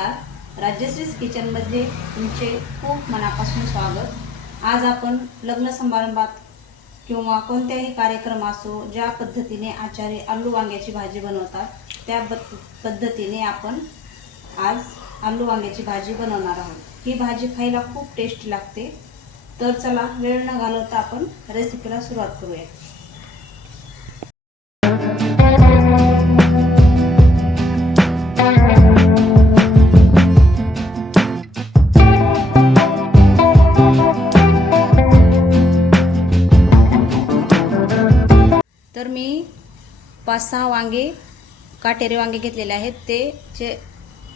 नमस्कार. राज्यश्रीज किचनमध्ये तुमचे खूप मनापासून स्वागत. आज आपण लग्न समारंभात किंवा कोणत्याही कार्यक्रम असो ज्या पद्धतीने आचार्य आलू वांग्याची भाजी बनवतात त्या पद्धतीने आपण आज आलू वांग्याची भाजी बनवणार आहोत. ही भाजी खायला खूप टेस्टी लागते. तर चला वेळ न घालवता आपण रेसिपीला सुरुवात करूया पाच सहा वांगे काटेरी वांगे घेतलेले आहेत. ते जे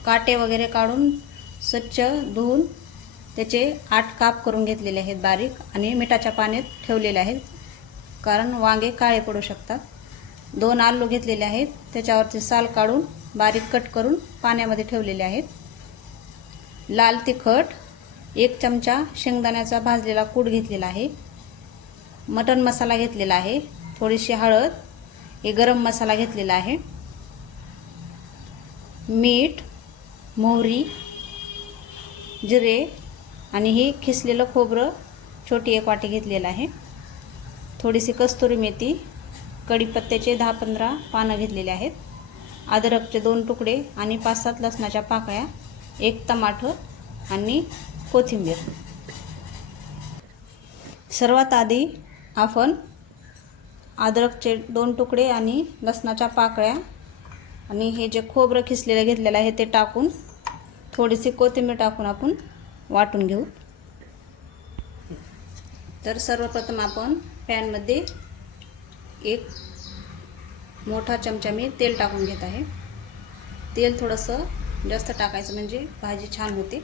काटे वगैरे काढून स्वच्छ धुवून त्याचे आठ काप करून घेतलेले आहेत बारीक आणि मिठाच्या पाण्यात ठेवलेले आहेत. कारण वांगे काळे पडू शकतात. दोन आलू घेतलेले आहेत. त्याच्यावरचे साल काढून बारीक कट करून पाण्यामध्ये ठेवलेले आहेत. लाल तिखट एक चमचा शेंगदाण्याचा भाजलेला कूट घेतलेला आहे. मटन मसाला घेतलेला आहे. थोडीशी हळद हे गरम मसाला घेतलेला आहे. मीठ मोहरी जिरे आणि हे खिसलेलं खोबरं छोटी एक वाटी घेतलेलं आहे. थोडीशी कस्तुरी मेथी कढीपत्त्याचे दहा पंधरा पानं घेतलेले आहेत. अद्रकचे दोन तुकडे आणि पाच सात लसणाच्या पाकळ्या एक टमाटर आणि कोथिंबीर. सर्वात आधी आपण अद्रकचे दोन तुकडे आणि लसणाच्या पाकळ्या. आणि हे जे खोबरं खिसलेलं घेतलेलं आहे ते टाकून थोडीशी कोथिंबीर टाकून आपण वाटून घेऊ. तर सर्वप्रथम आपण पॅनमध्ये एक मोठा चमचा मी तेल टाकून घेत आहे. तेल थोडंसं जास्त टाकायचं म्हणजे भाजी छान होते.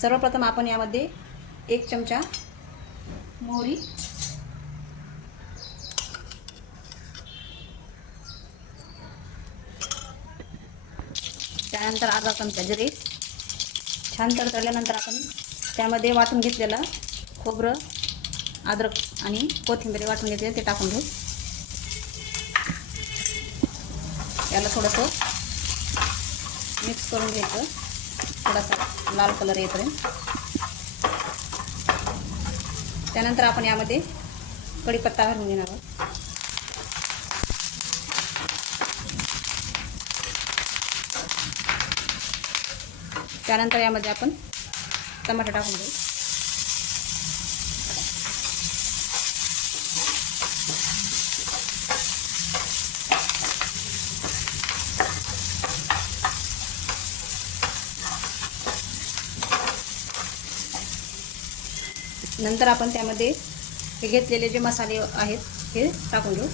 सर्वप्रथम आपण यामध्ये एक चमचा मोहरी त्यानंतर अर्धा चमचा जिरे छान तडतडल्यानंतर आपण त्यामध्ये वाटून घेतलेलं खोबरं अद्रक आणि कोथिंबीर वाटून घेतलेलं ते टाकून घेऊ. याला थोडंसं मिक्स करून घ्यायचं. थोडासा लाल कलर येईपर्यंत. त्यानंतर आपण यामध्ये कढीपत्ता घालून घेणार आहोत. त्यानंतर यामध्ये आपण टमाटर टाकून घेऊ नंतर आपण त्यामध्ये हे घेतलेले जे मसाले आहेत हे टाकून घेऊ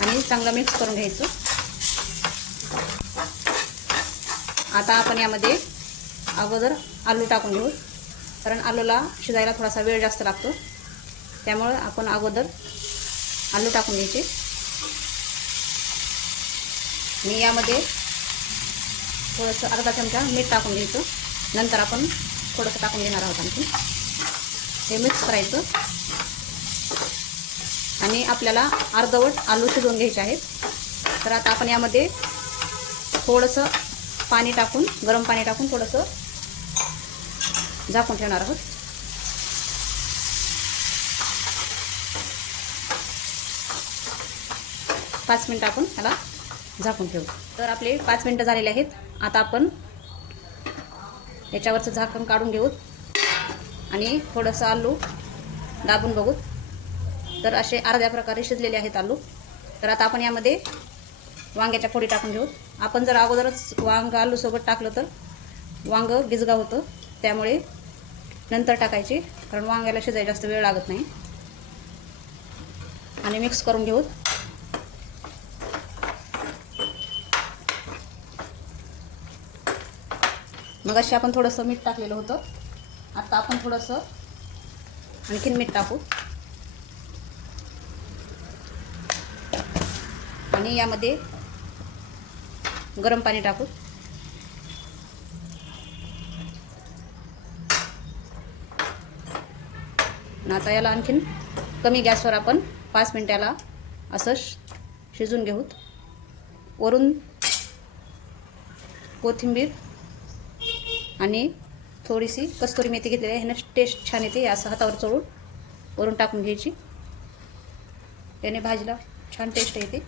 आणि चांगलं मिक्स करून घ्यायचं. आता आपण यामध्ये अगोदर आलू टाकून घेऊ. कारण आलूला शिजायला थोडासा वेळ जास्त लागतो. त्यामुळे आपण अगोदर आलू टाकून घ्यायचे. मी यामध्ये थोडंसं अर्धा चमचा मीठ टाकून घ्यायचं. नंतर आपण थोडंसं टाकून घेणार आहोत आणखी. हे मिक्स करायचं. आणि आपल्याला अर्धवट आलू शिजवून घ्यायचे आहेत. तर आता आपण यामध्ये थोडंसं पाणी टाकून गरम पाणी टाकून थोडंसं झाकून ठेवणार आहोत. पाच मिनटं आपण ह्याला झाकून ठेवू. तर आपले पाच मिनटं झालेले आहेत. आता आपण याच्यावरचं झाकण काढून घेऊ आणि थोडंसं आलू दाबून बघू. तर असे अर्ध्या प्रकारे शिजलेले आहेत आलू. तर आता आपण यामध्ये वांग्याच्या फोडी टाकून घेऊ. आपण जर अगोदरच वांग आलूसोबत टाकलं तर वांग गिजगा होतं. त्यामुळे नंतर टाकायचे कारण वांग्याला शिजायला जास्त वेळ लागत नाही. आणि मिक्स करून घेऊ. मग अशी आपण थोडंसं मीठ टाकलेलं होतं. आता आपण थोडंसं आणखीन मीठ टाकू. आणि यामध्ये गरम पाणी टाकू. आता याला आणखीन कमी गॅसवर आपण पाच मिनटाला असं शिजून घेऊत वरून कोथिंबीर आणि थोडीशी कस्तुरी मेथी घेतलेली आहे. ह्यानं टेस्ट छान येते असं हातावर चोळून वरून टाकून घ्यायची. याने भाजीला छान टेस्ट येते.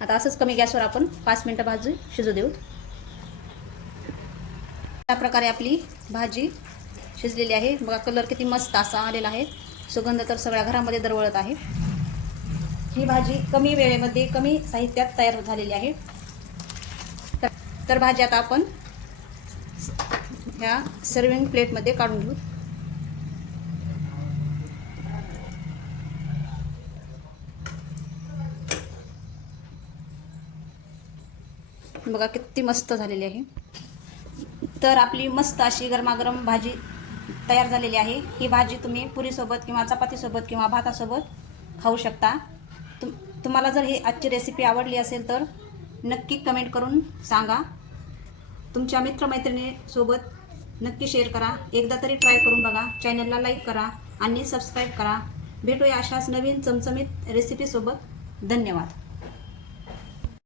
आता असंच कमी गॅसवर आपण पाच मिनटं भाजी शिजू देऊ. अशा प्रकारे आपली भाजी शिजलेली आहे. बघा कलर किती मस्त असा आलेला आहे. सुगंध तर सगळ्या घरामध्ये दरवळत आहे. ही भाजी कमी वेळेमध्ये कमी साहित्यात तयार झालेली आहे. तर तर भाजी आता आपण ह्या सर्विंग प्लेटमध्ये काढून घेऊ. बघा किती मस्त झालेली आहे. तर आपली मस्त अशी गरमागरम भाजी तयार झालेली आहे. ही भाजी तुम्ही पुरीसोबत किंवा चपातीसोबत किंवा भातासोबत खाऊ शकता. तुम तुम्हाला जर ही आजची रेसिपी आवडली असेल तर नक्की कमेंट करून सांगा. तुमच्या मित्रमैत्रिणीसोबत नक्की शेअर करा. एकदा तरी ट्राय करून बघा. चॅनलला लाईक करा आणि सबस्क्राईब करा. भेटूया अशाच नवीन चमचमीत रेसिपीसोबत धन्यवाद.